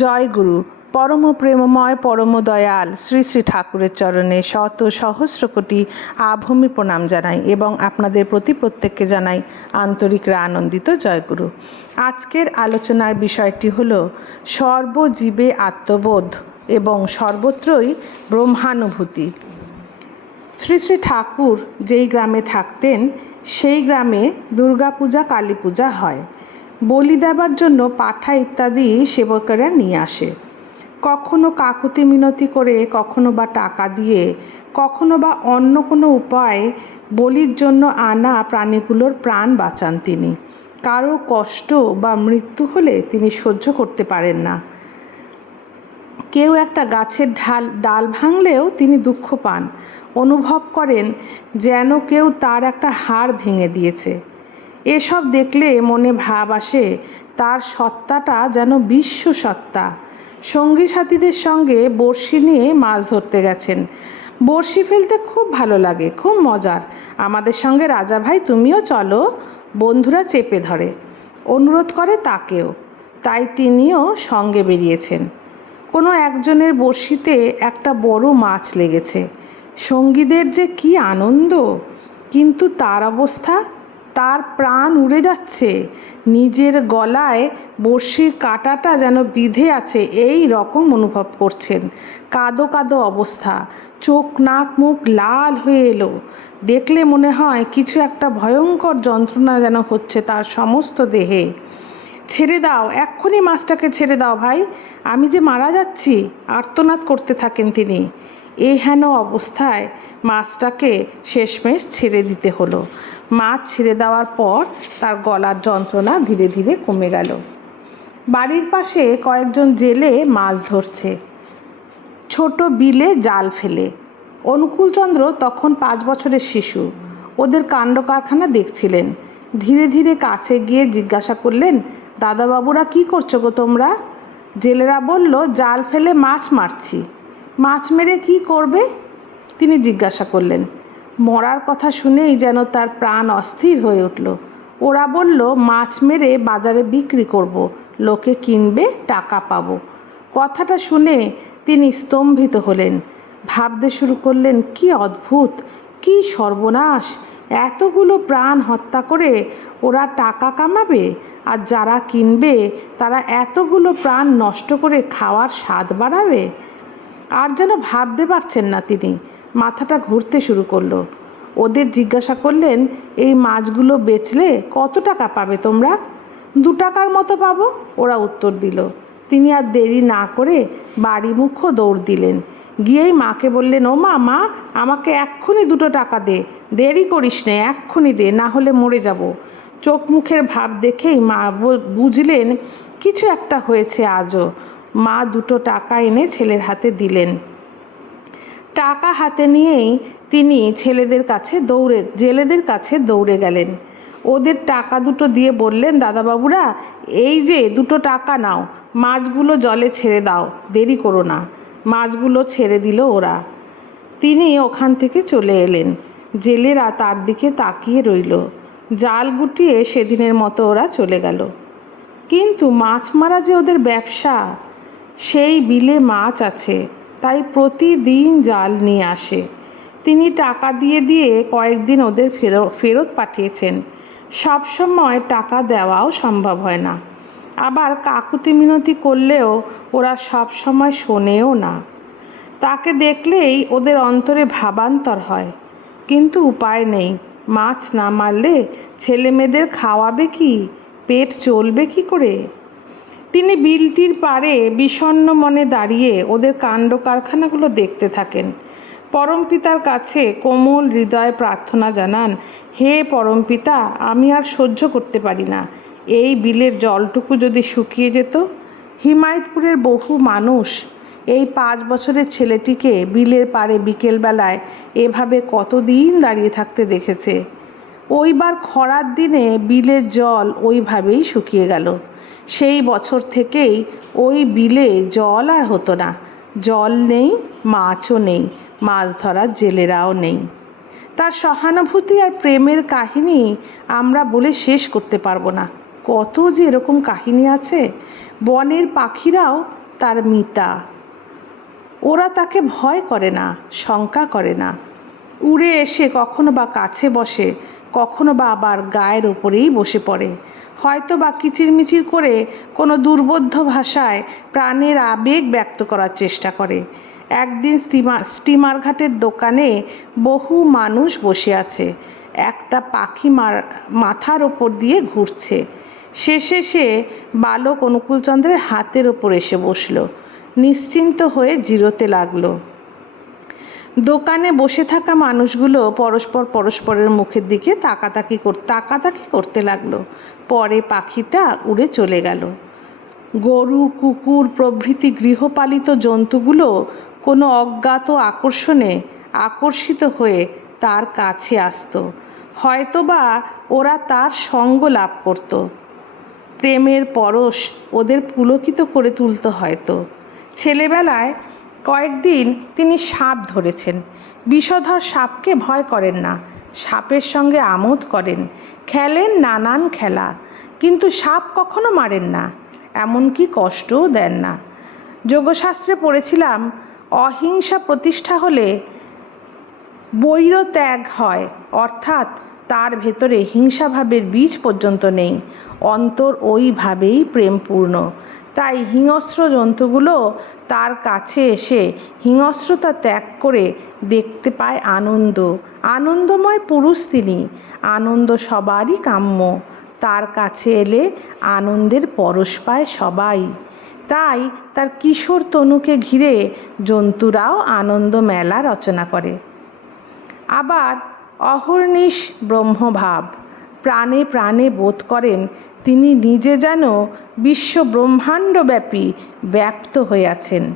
জয় গুরু পরম প্রেমময় পরম দয়াল শ্রী শ্রী ঠাকুরের চরণে শত সহস্র কোটি আভূমি প্রণাম জানাই এবং আপনাদের প্রতি প্রত্যেককে জানাই আন্তরিক আনন্দিত জয়গুরু। আজকের আলোচনার বিষয়টি হল সর্বজীবে আত্মবোধ এবং সর্বত্রই ব্রহ্মানুভূতি। শ্রী শ্রী ঠাকুর যেই গ্রামে থাকতেন, সেই গ্রামে দুর্গাপূজা কালী পূজা হয়। বলি দেবার জন্য পাঠা ইত্যাদি সেবকেরা নিয়ে আসে। কখনো কাকুতি মিনতি করে, কখনো বা টাকা দিয়ে, কখনো বা অন্য কোনো উপায়ে বলির জন্য আনা প্রাণীগুলোর প্রাণ বাঁচান তিনি। কারও কষ্ট বা মৃত্যু হলে তিনি সহ্য করতে পারেন না। কেউ একটা গাছের ঢাল, ডাল ভাঙলেও তিনি দুঃখ পান। অনুভব করেন যেন কেউ তার একটা হাড় ভেঙে দিয়েছে। এসব দেখলে মনে ভাব আসে, তার সত্তাটা যেন বিশ্ব সত্তা। সঙ্গী সাথীদের সঙ্গে বড়শি নিয়ে মাছ ধরতে গেছেন। বড়শি ফেলতে খুব ভালো লাগে, খুব মজার। আমাদের সঙ্গে রাজা ভাই, তুমিও চলো, বন্ধুরা চেপে ধরে। অনুরোধ করে তাকেও। তাই তিনিও সঙ্গে বেরিয়েছেন। কোনো একজনের বড়শিতে একটা বড় মাছ লেগেছে। সঙ্গীদের যে কি আনন্দ! কিন্তু তার অবস্থা তার প্রাণ উড়ে যাচ্ছে। নিজের গলায় বড়শির কাঁটাটা যেন বিধে আছে এই রকম অনুভব করছেন। কাদো কাদো অবস্থা। চোখ নাক মুখ লাল হয়ে এলো। দেখলে মনে হয় কিছু একটা ভয়ঙ্কর যন্ত্রণা যেন হচ্ছে তার সমস্ত দেহে। ছেড়ে দাও, এক্ষুনি মাছটাকে ছেড়ে দাও ভাই। আমি যে মারা যাচ্ছি, আর্তনাদ করতে থাকেন তিনি। এই হেন অবস্থায় মাছটাকে শেষমেশ ছেড়ে দিতে হলো। মাছ ছেড়ে দেওয়ার পর তার গলার যন্ত্রণা ধীরে ধীরে কমে গেল। বাড়ির পাশে কয়েকজন জেলে মাছ ধরছে। ছোট বিলে জাল ফেলে। অনুকূলচন্দ্র তখন পাঁচ বছরের শিশু। ওদের কাণ্ড কারখানা দেখছিলেন। ধীরে ধীরে কাছে গিয়ে জিজ্ঞাসা করলেন, দাদাবাবুরা কি করছ গো তোমরা? জেলেরা বলল, জাল ফেলে মাছ মারছি। মাছ মেরে কি করবে? তিনি জিজ্ঞাসা করলেন, মরার কথা শুনেই যেন তার প্রাণ অস্থির হয়ে উঠল। ওরা বলল, মাছ মেরে বাজারে বিক্রি করব, লোকে কিনবে, টাকা পাবো। কথাটা শুনে তিনি স্তম্ভিত হলেন। ভাবতে শুরু করলেন, কি অদ্ভুত, কি সর্বনাশ, এতগুলো প্রাণ হত্যা করে ওরা টাকা কামাবে? আর যারা কিনবে, তারা এতগুলো প্রাণ নষ্ট করে খাওয়ার স্বাদ বাড়াবে? আর যেন ভাবতে পারছেন না তিনি। মাথাটা ঘুরতে শুরু করল। ওদের জিজ্ঞাসা করলেন, এই মাছগুলো বেচলে কত টাকা পাবে তোমরা? দু টাকার মতো পাবো, ওরা উত্তর দিল। তিনি আর দেরি না করে বাড়ি মুখ দৌড় দিলেন। গিয়েই মাকে বললেন, ও মা মা, আমাকে এক্ষুনি দুটো টাকা দে। দেরি করিস নে, এক্ষুনি দে, না হলে মরে যাব। চোখ মুখের ভাব দেখেই মা বুঝলেন, কিছু একটা হয়েছে আজও। মা দুটো টাকা এনে ছেলের হাতে দিলেন। টাকা হাতে নিয়েই তিনি ছেলেদের কাছে দৌড়ে, জেলেদের কাছে দৌড়ে গেলেন। ওদের টাকা দুটো দিয়ে বললেন, দাদাবাবুরা, এই যে দুটো টাকা নাও, মাছগুলো জলে ছেড়ে দাও, দেরি করো না। মাছগুলো ছেড়ে দিল ওরা। তিনি ওখান থেকে চলে এলেন। জেলেরা তার দিকে তাকিয়ে রইল। জাল গুটিয়ে সেদিনের মতো ওরা চলে গেল। কিন্তু মাছ মারা যে ওদের ব্যবসা, সেই বিলে মাছ আছে। তাই প্রতিদিন জাল নিয়ে আসে। তিনি টাকা দিয়ে দিয়ে কয়েকদিন ওদের ফেরত পাঠিয়েছেন। সবসময় টাকা দেওয়াও সম্ভব হয় না। আবার কাকুতি মিনতি করলেও ওরা সব সময় শোনেও না। তাকে দেখলেই ওদের অন্তরে ভাবান্তর হয়। কিন্তু উপায় নেই। মাছ না মারলে ছেলে মেয়েদের খাওয়াবে কি? পেট চলবে কি করে? তিনি বিলটির পাড়ে বিষণ্ণ মনে দাঁড়িয়ে ওদের কাণ্ড কারখানাগুলো দেখতে থাকেন। পরমপিতার কাছে কোমল হৃদয় প্রার্থনা জানান, হে পরমপিতা আমি আর সহ্য করতে পারি না। এই বিলের জলটুকু যদি শুকিয়ে যেত? হিমায়তপুরের বহু মানুষ এই পাঁচ বছরের ছেলেটিকে বিলের পাড়ে বিকেলবেলায় এভাবে কতদিন দাঁড়িয়ে থাকতে দেখেছে। ওইবার খরার দিনে বিলের জল ওইভাবেই শুকিয়ে গেল। সেই বছর থেকেই ওই বিলে জল আর হতো না। জল নেই, মাছও নেই, মাছ ধরার জেলেরাও নেই। তার সহানুভূতি আর প্রেমের কাহিনী আমরা বলে শেষ করতে পারব না। কত যে এরকম কাহিনী আছে, বনের পাখিরাও তার মিতা। ওরা তাকে ভয় করে না, শঙ্কা করে না। উড়ে এসে কখনো বা কাছে বসে, কখনো বা আবার গায়ের ওপরেই বসে পড়ে। হয়তো বা কিচিরমিচির করে কোনো দুর্বোধ্য ভাষায় প্রাণের আবেগ ব্যক্ত করার চেষ্টা করে। একদিন স্টিমার স্টিমার ঘাটের দোকানে বহু মানুষ বসে আছে। একটা পাখি মাথার ওপর দিয়ে ঘুরছে। শেষে সে বালক অনুকূলচন্দ্রের হাতের ওপর এসে বসল। নিশ্চিন্ত হয়ে জিরোতে লাগল। দোকানে বসে থাকা মানুষগুলো পরস্পর পরস্পরের মুখের দিকে তাকাতাকি কর, তাকাতাকি করতে লাগল। পরে পাখিটা উড়ে চলে গেল। গরু, কুকুর, প্রভৃতি গৃহপালিত জন্তুগুলো কোনো অজ্ঞাত আকর্ষণে আকর্ষিত হয়ে তার কাছে আসত। হয়তোবা ওরা তার সঙ্গ লাভ করত। প্রেমের পরশ ওদের পুলকিত করে তুলতো হয়তো। ছেলেবেলায় কয়েকদিন তিনি সাপ ধরেছেন। বিষধর সাপকে ভয় করেন না। সাপের সঙ্গে আমোদ করেন। খেলেন নানান খেলা। কিন্তু সাপ কখনো মারেন না। এমনকি কষ্টও দেন না। যোগশাস্ত্রে পড়েছিলাম, অহিংসা প্রতিষ্ঠা হলে বৈর ত্যাগ হয়। অর্থাৎ তার ভেতরে হিংসাভাবের বীজ পর্যন্ত নেই। অন্তর ওইভাবেই প্রেমপূর্ণ। তাই হিংস্র জন্তুগুলো তার কাছে এসে হিংস্রতা ত্যাগ করে দেখতে পায় আনন্দ। আনন্দময় পুরুষ তিনি। আনন্দ সবারই কাম্য। তার কাছে এলে আনন্দের পরশ পায় সবাই। তাই তার কিশোর তনুকে ঘিরে জন্তুরাও আনন্দ মেলা রচনা করে। আবার অহর্নিশ ব্রহ্মভাব। প্রাণে প্রাণে বোধ করেন তিনি নিজে যেন বিশ্ব ব্রহ্মাণ্ডব্যাপী ব্যপ্ত হয়ে আছেন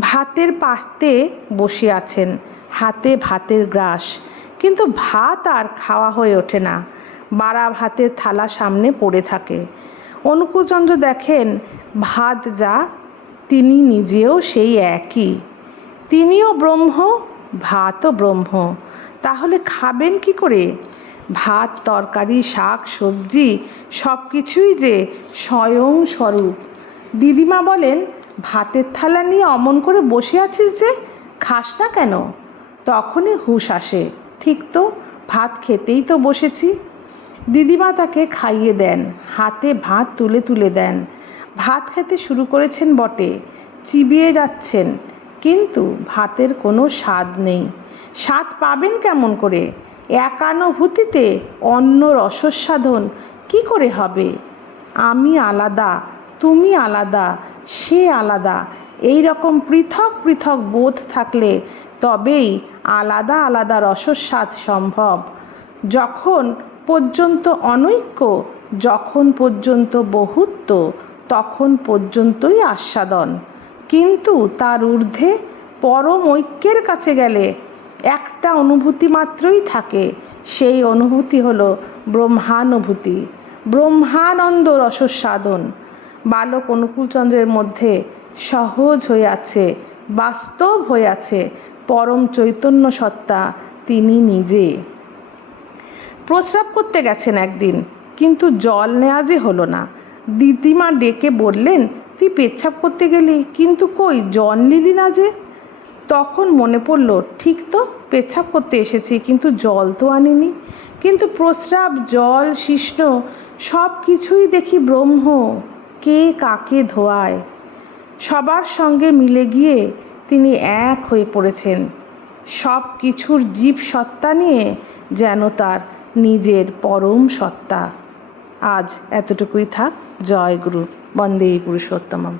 ভাতের পাতে বসে আছেন, হাতে ভাতের গ্রাস। কিন্তু ভাত আর খাওয়া হয়ে ওঠে না। বাড়া ভাতের থালা সামনে পড়ে থাকে। অনুকূলচন্দ্র দেখেন, ভাত যা, তিনি নিজেও সেই একই। তিনিও ব্রহ্ম, ভাতও ব্রহ্ম। তাহলে খাবেন কি করে? ভাত, তরকারি, শাক, সবজি সব কিছুই যে স্বয়ং স্বরূপ। দিদিমা বলেন, ভাতের থালা নিয়ে অমন করে বসে আছিস যে, খাস না কেন? তখনই হুশ আসে, ঠিক তো, ভাত খেতেই তো বসেছি। দিদিমা তাকে খাইয়ে দেন, হাতে ভাত তুলে তুলে দেন। ভাত খেতে শুরু করেছেন বটে, চিবিয়ে যাচ্ছেন, কিন্তু ভাতের কোনো স্বাদ নেই। স্বাদ পাবেন কেমন করে? একানুভূতিতে অন্য রসস্বাদন কি করে হবে? আমি আলাদা, তুমি আলাদা, সে আলাদা, এই রকম পৃথক পৃথক বোধ থাকলে তবেই আলাদা আলাদা রসস্বাদ সম্ভব। যখন পর্যন্ত অনৈক্য, যখন পর্যন্ত বহুত্ব, তখন পর্যন্তই আস্বাদন। কিন্তু তার ঊর্ধ্বে পরম ঐক্যের কাছে গেলে একটা অনুভূতি মাত্রই থাকে। সেই অনুভূতি হলো ব্রহ্মানুভূতি। ব্রহ্মানন্দ রসস্বাদন। বালক অনুকূলচন্দ্রের মধ্যে সহজ হয়ে আছে, বাস্তব হয়ে আছে পরম চৈতন্য সত্তা তিনি নিজে। প্রস্রাব করতে গেছেন একদিন, কিন্তু জল নেওয়া যে হলো না। দিদিমা ডেকে বললেন, তুই পেচ্ছাপ করতে গেলি, কিন্তু কই জল নিলি না যে? তখন মনে পড়ল, ঠিক তো, পেচ্ছাপ করতে এসেছি, কিন্তু জল তো আনিনি। কিন্তু প্রস্রাব, জল, শিষ্ণ, সব কিছুই দেখি ব্রহ্ম। কে কাকে ধোয়ায়? সবার সঙ্গে মিলে গিয়ে তিনি এক হয়ে পড়েছেন। সব কিছুর জীব সত্তা নিয়ে যেন তার নিজের পরম সত্তা। আজ এতটুকুই থাক। জয় গুরু। বন্দে পুরুষোত্তমম।